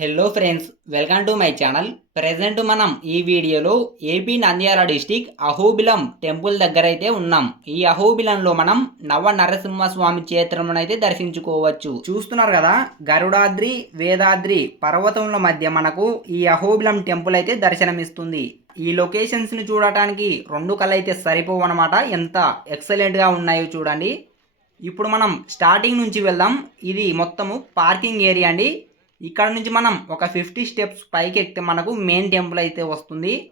Hello friends welcome to my channel present మనం ఈ వీడియోలో AP Nandyal district Ahobilam temple దగ్గర అయితే ఉన్నాం. ఈ అహోబిలంలో మనం నవ నరసింహస్వామి క్షేత్రం అయితే దర్శించుకోవచ్చు. చూస్తున్నారు కదా గరుడాద్రి వేదాద్రి పర్వతముల మధ్య మనకు ఈ అహోబిలం టెంపుల్ అయితే దర్శనమిస్తుంది. ఈ లొకేషన్స్ని చూడటానికి రెండు కళ్ళు అయితే సరిపోవు అనమాట ఎంత ఎక్సలెంట్గా ఉన్నాయో చూడండి. ఇప్పుడు మనం స్టార్టింగ్ నుంచి వెళ్దాం. ఇది మొత్తము పార్కింగ్ ఏరియా అండి. ఇక్కడ నుంచి మనం ఒక ఫిఫ్టీ స్టెప్స్ పైకి ఎక్కితే మనకు మెయిన్ టెంపుల్ అయితే వస్తుంది.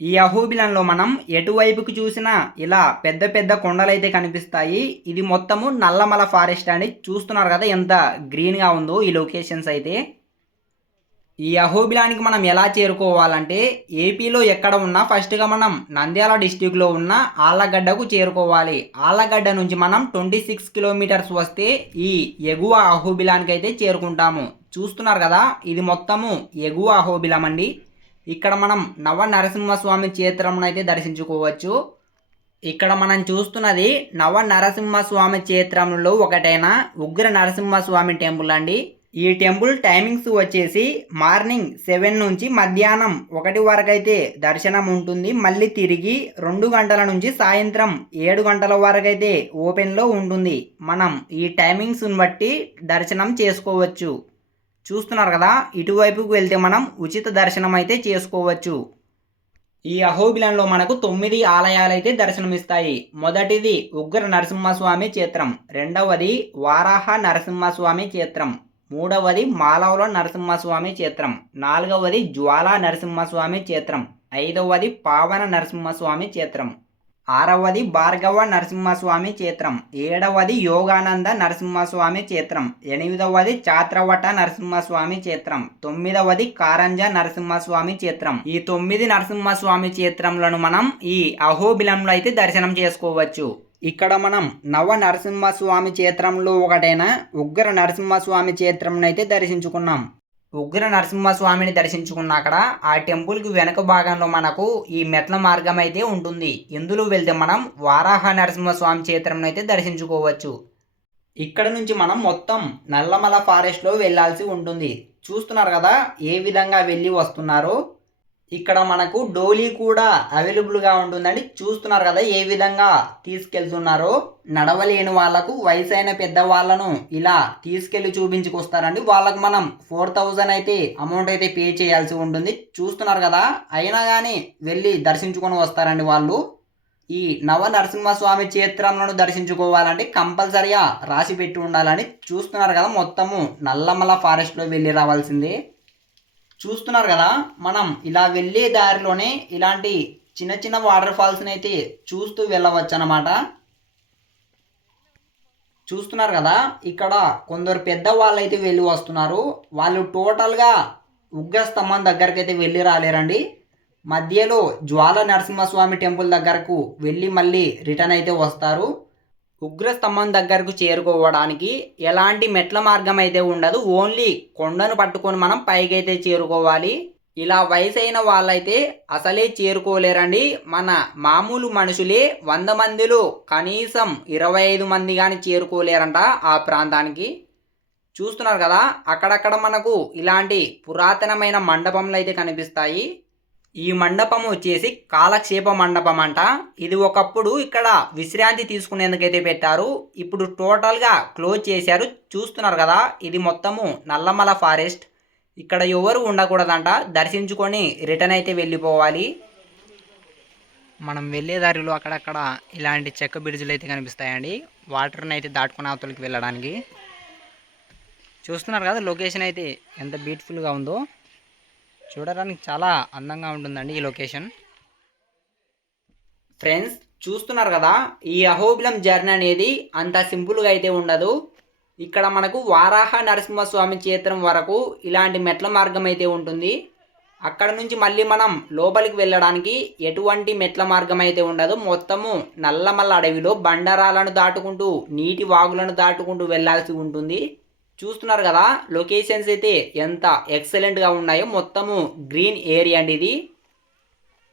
ఈ అహోబిలంలో మనం ఎటువైపుకి చూసినా ఇలా పెద్ద పెద్ద కొండలైతే కనిపిస్తాయి. ఇది మొత్తము నల్లమల ఫారెస్ట్ అని చూస్తున్నారు కదా ఎంత గ్రీన్గా ఉందో ఈ లొకేషన్స్ అయితే. ఈ అహోబిలానికి మనం ఎలా చేరుకోవాలంటే ఏపీలో ఎక్కడ ఉన్నా ఫస్ట్గా మనం నంద్యాల డిస్టిక్లో ఉన్న ఆళ్ళగడ్డకు చేరుకోవాలి. ఆళ్ళగడ్డ నుంచి మనం ట్వంటీ సిక్స్ కిలోమీటర్స్ వస్తే ఈ ఎగువ అహోబిలానికి అయితే చేరుకుంటాము. చూస్తున్నారు కదా ఇది మొత్తము ఎగువ అహోబిలం అండి. ఇక్కడ మనం నవ నరసింహస్వామి క్షేత్రమును అయితే దర్శించుకోవచ్చు. ఇక్కడ మనం చూస్తున్నది నవ నరసింహస్వామి క్షేత్రంలో ఒకటైన ఉగ్ర నరసింహస్వామి టెంపుల్ అండి. ఈ టెంపుల్ టైమింగ్స్ వచ్చేసి మార్నింగ్ సెవెన్ నుంచి మధ్యాహ్నం ఒకటి వరకు అయితే దర్శనం ఉంటుంది. మళ్ళీ తిరిగి రెండు గంటల నుంచి సాయంత్రం ఏడు గంటల వరకు అయితే ఓపెన్లో ఉంటుంది. మనం ఈ టైమింగ్స్ని బట్టి దర్శనం చేసుకోవచ్చు. చూస్తున్నారు కదా? ఇటువైపుకు వెళ్తే మనం ఉచిత దర్శనం అయితే చేసుకోవచ్చు. ఈ అహోబిలంలో మనకు తొమ్మిది ఆలయాలు అయితే దర్శనమిస్తాయి. మొదటిది ఉగ్ర నరసింహస్వామి క్షేత్రం. రెండవది వారాహ నరసింహస్వామి క్షేత్రం. మూడవది మాలవల నరసింహస్వామి క్షేత్రం. నాలుగవది జ్వాలా నరసింహస్వామి క్షేత్రం. ఐదవది పావన నరసింహస్వామి క్షేత్రం. ఆరవది భార్గవ నరసింహస్వామి క్షేత్రం. ఏడవది యోగానంద నరసింహస్వామి క్షేత్రం. ఎనిమిదవది చాత్రవట నరసింహస్వామి క్షేత్రం. తొమ్మిదవది కారంజ నరసింహస్వామి క్షేత్రం. ఈ తొమ్మిది నరసింహస్వామి క్షేత్రంలను మనం ఈ అహోబిలంలో అయితే దర్శనం చేసుకోవచ్చు. ఇక్కడ మనం నవ నరసింహస్వామి క్షేత్రంలో ఒకటైన ఉగ్ర నరసింహస్వామి క్షేత్రం అయితే దర్శించుకున్నాం. ఉగ్ర నరసింహస్వామిని దర్శించుకున్న అక్కడ ఆ టెంపుల్కి వెనక భాగంలో మనకు ఈ మెట్ల మార్గం అయితే ఉంటుంది. ఇందులో వెళ్తే మనం వారాహ నరసింహస్వామి క్షేత్రం అయితే దర్శించుకోవచ్చు. ఇక్కడ నుంచి మనం మొత్తం నల్లమల ఫారెస్ట్లో వెళ్ళాల్సి ఉంటుంది. చూస్తున్నారు కదా ఏ విధంగా వెళ్ళి వస్తున్నారో? ఇక్కడ మనకు డోలీ కూడా అవైలబుల్గా ఉంటుందండి. చూస్తున్నారు కదా ఏ విధంగా తీసుకెళ్తున్నారో. నడవలేని వాళ్ళకు వయసైన పెద్ద వాళ్ళను ఇలా తీసుకెళ్ళి చూపించుకొస్తారండి. వాళ్ళకు మనం ఫోర్ థౌజండ్ అయితే అమౌంట్ అయితే పే చేయాల్సి ఉంటుంది. చూస్తున్నారు కదా అయినా కానీ వెళ్ళి దర్శించుకొని వస్తారండి వాళ్ళు. ఈ నవ నరసింహస్వామి క్షేత్రంలో దర్శించుకోవాలంటే కంపల్సరిగా రాసి పెట్టి ఉండాలని చూస్తున్నారు కదా మొత్తము నల్లమల ఫారెస్ట్లో వెళ్ళి రావాల్సిందే. చూస్తున్నారు కదా మనం ఇలా వెళ్ళే దారిలోనే ఇలాంటి చిన్న చిన్న వాటర్ ఫాల్స్ని అయితే చూస్తూ వెళ్ళవచ్చు అనమాట చూస్తున్నారు కదా ఇక్కడ కొందరు పెద్ద వాళ్ళు అయితే వెళ్ళి వస్తున్నారు. వాళ్ళు టోటల్గా ఉగ్ర స్తంభం దగ్గరికి అయితే వెళ్ళి రాలేరండి. మధ్యలో జ్వాల నరసింహస్వామి టెంపుల్ దగ్గరకు వెళ్ళి మళ్ళీ రిటర్న్ అయితే వస్తారు. ఉగ్రస్తంభం దగ్గరకు చేరుకోవడానికి ఎలాంటి మెట్ల మార్గం అయితే ఉండదు ఓన్లీ కొండను పట్టుకొని మనం పైకైతే చేరుకోవాలి. ఇలా వయసైన వాళ్ళైతే అసలే చేరుకోలేరండి. మన మామూలు మనుషులే వంద మందిలో కనీసం ఇరవై ఐదు మంది కానీ చేరుకోలేరంట ఆ ప్రాంతానికి. చూస్తున్నారు కదా అక్కడక్కడ మనకు ఇలాంటి పురాతనమైన మండపంలు అయితే కనిపిస్తాయి. ఈ మండపం వచ్చేసి కాలక్షేప మండపం అంట ఇది ఒకప్పుడు ఇక్కడ విశ్రాంతి తీసుకునేందుకైతే పెట్టారు. ఇప్పుడు టోటల్గా క్లోజ్ చేశారు. చూస్తున్నారు కదా ఇది మొత్తము నల్లమల ఫారెస్ట్. ఇక్కడ ఎవరు ఉండకూడదంట. దర్శించుకొని రిటర్న్ అయితే వెళ్ళిపోవాలి. మనం వెళ్ళే దారిలో అక్కడక్కడ ఇలాంటి చెక్క బ్రిడ్జ్లు అయితే కనిపిస్తాయండి. వాటర్ని అయితే దాటుకుని అవతలకి వెళ్ళడానికి. చూస్తున్నారు కదా లొకేషన్ అయితే ఎంత బ్యూటిఫుల్గా ఉందో. చూడడానికి చాలా అందంగా ఉంటుందండి ఈ లొకేషన్. ఫ్రెండ్స్ చూస్తున్నారు కదా ఈ అహోబిలం జర్నీ అనేది అంత సింపుల్గా అయితే ఉండదు. ఇక్కడ మనకు వారాహ నరసింహస్వామి క్షేత్రం వరకు ఇలాంటి మెట్ల మార్గం అయితే ఉంటుంది. అక్కడ నుంచి మళ్ళీ మనం లోపలికి వెళ్ళడానికి ఎటువంటి మెట్ల మార్గం అయితే ఉండదు. మొత్తము నల్లమల్ల అడవిలో బండరాలను దాటుకుంటూ నీటి వాగులను దాటుకుంటూ వెళ్ళాల్సి ఉంటుంది. చూస్తున్నారు కదా లొకేషన్స్ అయితే ఎంత ఎక్సలెంట్గా ఉన్నాయో మొత్తము గ్రీన్ ఏరియా అండి ఇది.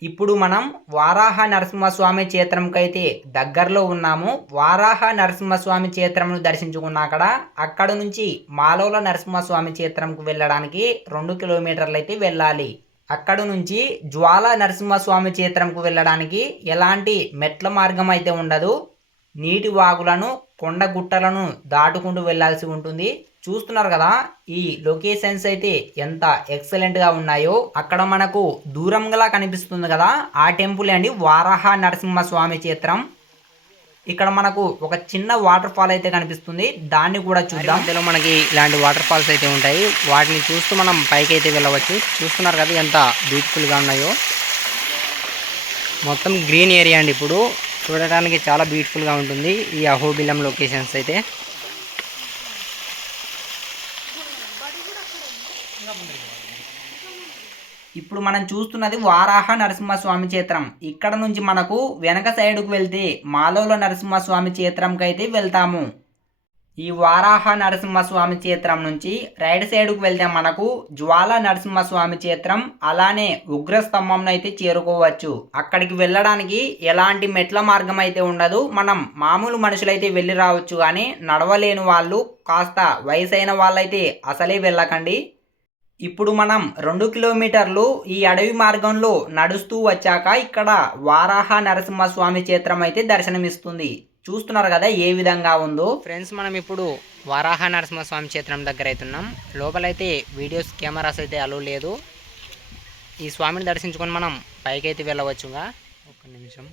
ఇప్పుడు మనం వారాహ నరసింహస్వామి క్షేత్రంకైతే దగ్గరలో ఉన్నాము. వారాహ నరసింహస్వామి క్షేత్రంను దర్శించుకున్నాకడ అక్కడ నుంచి మాలోల నరసింహస్వామి క్షేత్రంకు వెళ్ళడానికి రెండు కిలోమీటర్లు అయితే వెళ్ళాలి. అక్కడ నుంచి జ్వాల నరసింహస్వామి క్షేత్రంకు వెళ్ళడానికి ఎలాంటి మెట్ల మార్గం అయితే ఉండదు. నీటి వాగులను కొండ గుట్టలను దాటుకుంటూ వెళ్ళాల్సి ఉంటుంది. చూస్తున్నారు కదా ఈ లొకేషన్స్ అయితే ఎంత ఎక్సలెంట్గా ఉన్నాయో అక్కడ మనకు దూరంగా కనిపిస్తుంది కదా ఆ టెంపుల్ అండి వారాహ నరసింహ స్వామి క్షేత్రం. ఇక్కడ మనకు ఒక చిన్న వాటర్ ఫాల్ అయితే కనిపిస్తుంది దాన్ని కూడా చూద్దాం. ఇందులో మనకి ఇలాంటి వాటర్ ఫాల్స్ అయితే ఉంటాయి. వాటిని చూస్తూ మనం పైకి అయితే వెళ్ళవచ్చు. చూస్తున్నారు కదా ఎంత బ్యూటిఫుల్గా ఉన్నాయో. మొత్తం గ్రీన్ ఏరియా అండి ఇప్పుడు. చూడడానికి చాలా బ్యూటిఫుల్గా ఉంటుంది ఈ అహోబిలం లొకేషన్స్ అయితే. ఇప్పుడు మనం చూస్తున్నది వారాహ నరసింహస్వామి క్షేత్రం. ఇక్కడ నుంచి మనకు వెనక సైడుకు వెళ్తే మాలోల నరసింహస్వామి క్షేత్రంకి అయితే వెళ్తాము. ఈ వారాహ నరసింహస్వామి క్షేత్రం నుంచి రైట్ సైడ్కు వెళ్తే మనకు జ్వాల నరసింహస్వామి క్షేత్రం అలానే ఉగ్రస్తంభంను అయితే చేరుకోవచ్చు. అక్కడికి వెళ్ళడానికి ఎలాంటి మెట్ల మార్గం అయితే ఉండదు. మనం మామూలు మనుషులైతే వెళ్ళి రావచ్చు కానీ నడవలేని వాళ్ళు కాస్త వయసైన వాళ్ళైతే అసలే వెళ్ళకండి. ఇప్పుడు మనం రెండు కిలోమీటర్లు ఈ అడవి మార్గంలో నడుస్తూ వచ్చాక ఇక్కడ వారాహ నరసింహస్వామి క్షేత్రం అయితే దర్శనమిస్తుంది. చూస్తున్నారు కదా ఏ విధంగా ఉందో? ఫ్రెండ్స్ మనం ఇప్పుడు వారాహ నరసింహస్వామి క్షేత్రం దగ్గర అవుతున్నాం లోపలైతే వీడియోస్ కెమెరాస్ అయితే అలో లేదు. ఈ స్వామిని దర్శించుకొని మనం పైకైతే వెళ్ళవచ్చుగా. ఒక్క నిమిషం.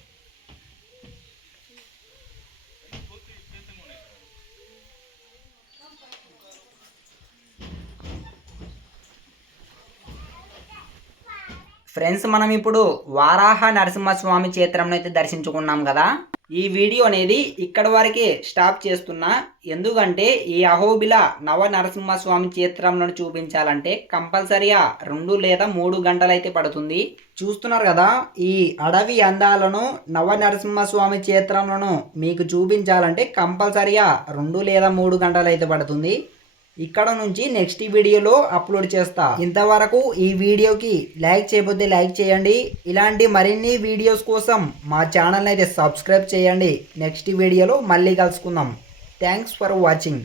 ఫ్రెండ్స్ మనం ఇప్పుడు వారాహ నరసింహస్వామి క్షేత్రంలో అయితే దర్శించుకున్నాం కదా. ఈ వీడియో అనేది ఇక్కడ వరకే స్టాప్ చేస్తున్నా. ఎందుకంటే ఈ అహోబిల నవ నరసింహస్వామి క్షేత్రంలో చూపించాలంటే కంపల్సరీగా రెండు లేదా మూడు గంటలు అయితే పడుతుంది. చూస్తున్నారు కదా ఈ అడవి అందాలను నవ నరసింహస్వామి క్షేత్రంలో మీకు చూపించాలంటే కంపల్సరిగా రెండు లేదా మూడు గంటలు అయితే పడుతుంది. ఇక్కడ నుంచి నెక్స్ట్ వీడియోలో అప్లోడ్ చేస్తా. ఇంతవరకు ఈ వీడియోకి లైక్ చేయకపోతే లైక్ చేయండి. ఇలాంటి మరిన్ని వీడియోస్ కోసం మా ఛానల్ని అయితే సబ్స్క్రైబ్ చేయండి. నెక్స్ట్ వీడియోలో మళ్ళీ కలుసుకుందాం. Thanks for watching